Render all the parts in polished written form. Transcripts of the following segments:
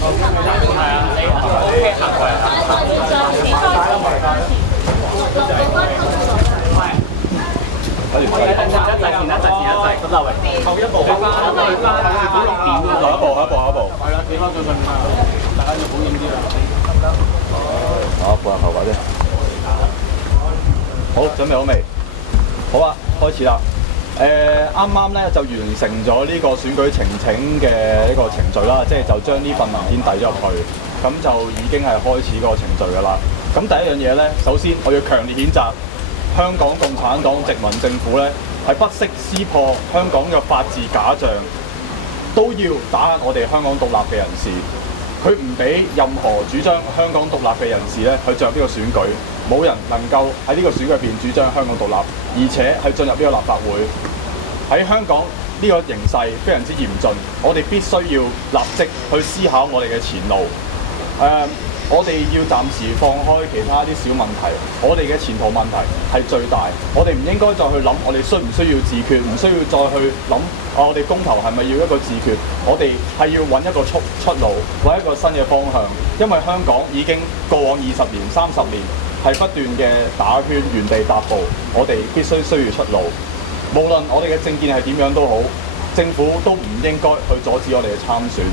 係啊，你 OK 行過嚟啦。睇住睇。咁就榮後一步，去翻好落點嗰度。下一步。係啦，企翻最近啊，大家要保險啲啦。放下頭位先。好，準備好未？好啊，開始啦。啱啱咧就完成咗呢個選舉呈請嘅一個程序啦，即係就將呢份文件遞咗入去，咁就已經係開始個程序㗎啦。咁第一樣嘢咧，首先我要強烈譴責香港共產黨殖民政府咧，係不惜撕破香港嘅法治假象，都要打壓我哋香港獨立嘅人士。佢唔俾任何主張香港獨立嘅人士咧去進入呢個選舉，冇人能夠喺呢個選舉入邊主張香港獨立，而且係進入呢個立法會。喺香港呢個形勢非常之嚴峻，我哋必須要立即去思考我哋嘅前路。我哋要暫時放開其他啲小問題，我哋嘅前途問題係最大。我哋唔應該再去諗我哋需唔需要自決，唔需要再去諗我哋公投係咪要一個自決。我哋係要揾一個出路，揾一個新嘅方向。因為香港已經過往20年、30年係不斷嘅打圈、原地踏步，我哋必須需要出路。無論我哋嘅政見係點樣都好，政府都唔應該去阻止我哋嘅參選。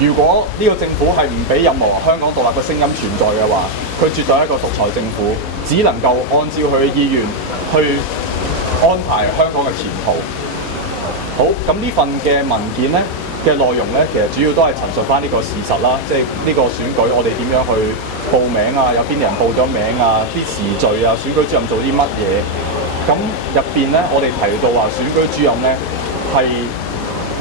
如果呢個政府係唔俾任何香港獨立嘅聲音存在嘅話，佢絕對係一個獨裁政府，只能夠按照佢嘅意願去安排香港嘅前途。好，咁呢份嘅文件呢嘅內容呢，其實主要都係陳述翻呢個事實啦，即係呢個選舉我哋點樣去報名啊，有邊啲人報咗名啊，啲時序啊，選舉主任做啲乜嘢。咁入邊咧，我哋提到話選舉主任咧係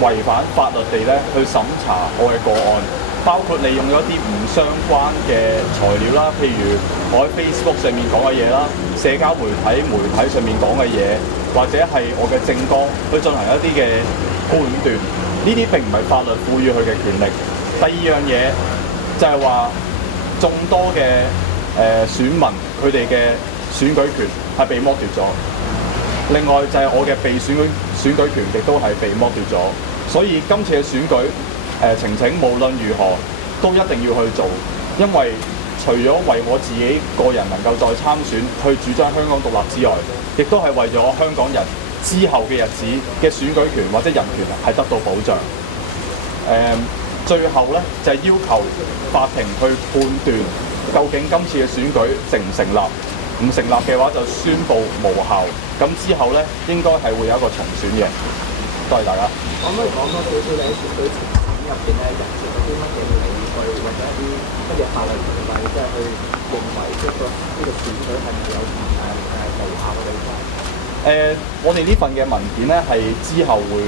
違反法律地咧去審查我嘅個案，包括利用咗一啲唔相關嘅材料啦，譬如我喺 Facebook 上面講嘅嘢啦，社交媒體上面講嘅嘢，或者係我嘅政綱去進行一啲嘅判斷，呢啲並唔係法律賦予佢嘅權力。第二樣嘢就係話眾多嘅選民佢哋嘅選舉權係被剝奪咗，另外就係我嘅被選舉權亦都係被剝奪咗，所以今次嘅選舉呈請無論如何都一定要去做，因為除咗為我自己個人能夠再參選去主張香港獨立之外，亦都係為咗香港人之後嘅日子嘅選舉權或者人權係得到保障。最後咧就係要求法庭去判斷究竟今次嘅選舉成唔成立。唔成立嘅話就宣佈無效，咁之後咧應該係會有一個重選嘅。多謝大家。可唔可以講多少少你喺選舉呈請入邊咧，引述一啲乜嘢理據或者一啲乜嘢法律條例，即係去認為呢個選舉係咪有無效嘅地方？我哋呢份嘅文件咧係之後會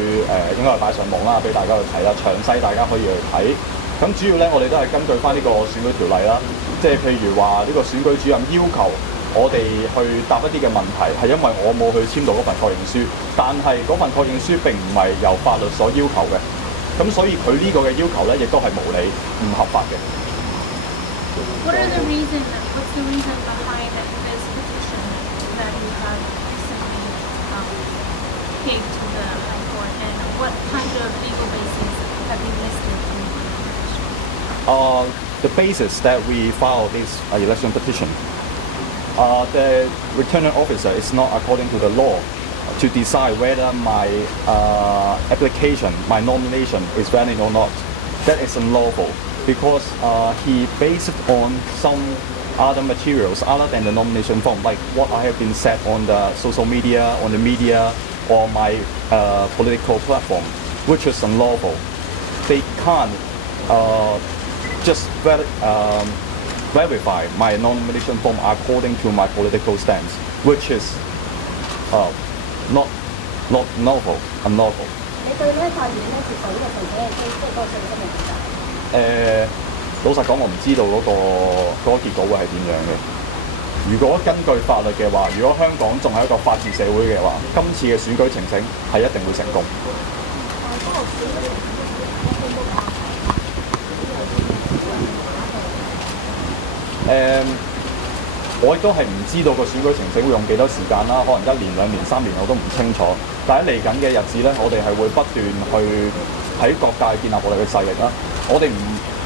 應該係擺上網啦，俾大家去睇啦，詳細大家可以去睇。咁主要咧，我哋都係根據翻呢個選舉條例啦，即係譬如話呢個選舉主任要求我哋去答一啲嘅問題，係因為我冇去簽到嗰份確認書，但係嗰份確認書並唔係由法律所要求嘅，咁所以佢呢個嘅要求咧，亦都係無理、唔合法嘅。What's the reason behind this petition that you have recently paid to the High Court, and what kind of legal basis have you listed in the petition? The basis that we filed this election petition. The returning officer is not according to the law to decide whether my application, my nomination is valid or not. That is unlawful because he based it on some other materials other than the nomination form, like what I have been said on the social media, on the media, or my political platform, which is unlawful. They can't just verify my nomination form according to my political stance, which is not lawful, unlawful. 你對呢法院咧接受呢個申請嘅即係嗰個信心係點解？老實講，我唔知道嗰個結果會係點樣嘅。如果根據法律嘅話，如果香港仲係一個法治社會嘅話，今次嘅選舉呈請係一定會成功。我亦都係唔知道個選舉呈請會用幾多時間啦，可能1年、2年、3年我都唔清楚。但喺嚟緊嘅日子咧，我哋係會不斷去喺各界建立我哋嘅勢力啦。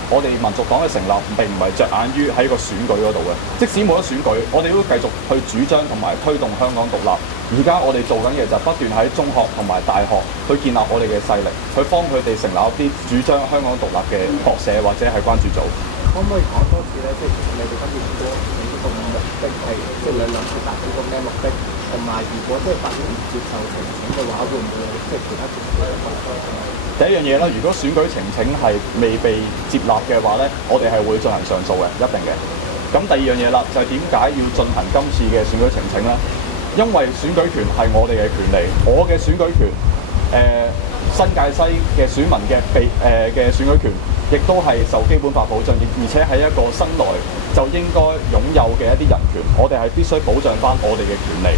我哋民族黨嘅成立並唔係着眼於喺個選舉嗰度嘅，即使冇得選舉，我哋都繼續去主張同埋推動香港獨立。而家我哋做緊嘅就係不斷喺中學同埋大學去建立我哋嘅勢力，去幫佢哋成立一啲主張香港獨立嘅學社或者係關注組。可唔可以講多次咧？即係其實你哋今次選舉呢個目的係即係兩次達到個咩目的？同埋如果即係法院唔接受呈請嘅話，會唔會有即係其他政府嘅反對？第一樣嘢啦，如果選舉呈請係未被接納嘅話咧，我哋係會進行上訴嘅，一定嘅。咁第二樣嘢啦，就係點解要進行今次嘅選舉呈請咧？因為選舉權係我哋嘅權利，我嘅選舉權，新界西嘅選民嘅選舉權，亦都係受基本法保障，而且係一個生來就應該擁有嘅一啲人權，我哋係必須保障翻我哋嘅權利。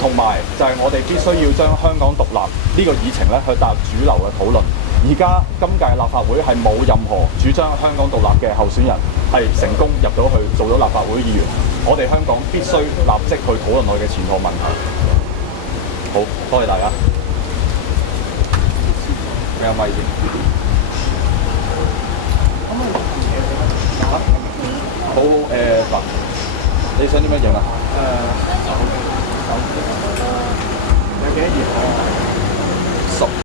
同埋就係我哋必須要將香港獨立呢個議程咧去踏入主流嘅討論。而家今屆立法會係冇任何主張香港獨立嘅候選人係成功入到去做到立法會議員。我哋香港必須立即去討論我哋嘅前途問題。好，多謝大家。有咪先？好嗱，你想點樣影啊？有幾多頁？